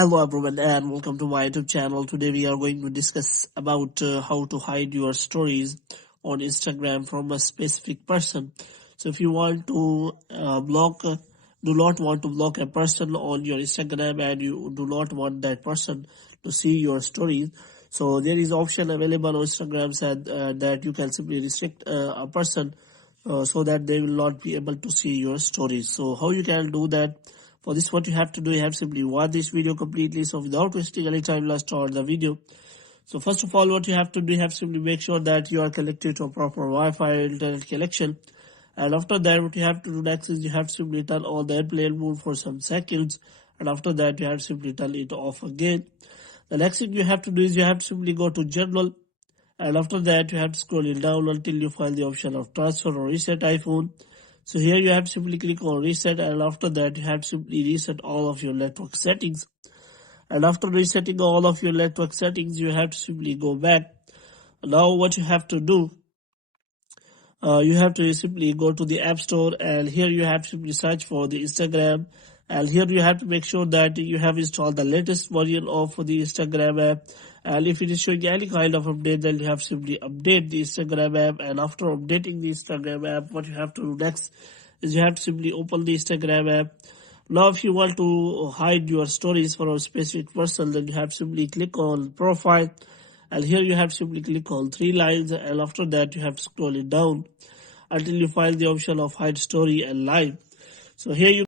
Hello everyone and welcome to my YouTube channel. Today we are going to discuss about how to hide your stories on Instagram from a specific person. So if you want to do not want to block a person on your Instagram and you do not want that person to see your stories, so there is option available on Instagram said that you can simply restrict a person so that they will not be able to see your stories. So how you can do that? For this, what you have to do, you have simply watch this video completely. So without wasting any time, let's start the video. So first of all, what you have to do, you have to simply make sure that you are connected to a proper Wi-Fi internet connection. And after that, what you have to do next is you have to simply turn on the airplane mode for some seconds. And after that, you have to simply turn it off again. The next thing you have to do is you have to simply go to General. And after that, you have to scroll it down until you find the option of transfer or reset iPhone. So here you have to simply click on reset, and after that you have to simply reset all of your network settings. And after resetting all of your network settings, you have to simply go back. Now what you have to do, you have to simply go to the App Store, and here you have to simply search for the Instagram. And here you have to make sure that you have installed the latest version of the Instagram app. And if it is showing any kind of update, then you have to simply update the Instagram app. And after updating the Instagram app, what you have to do next is you have to simply open the Instagram app. Now if you want to hide your stories for a specific person, then you have to simply click on profile. And here you have to simply click on three lines, and after that you have to scroll it down until you find the option of hide story and live. So here you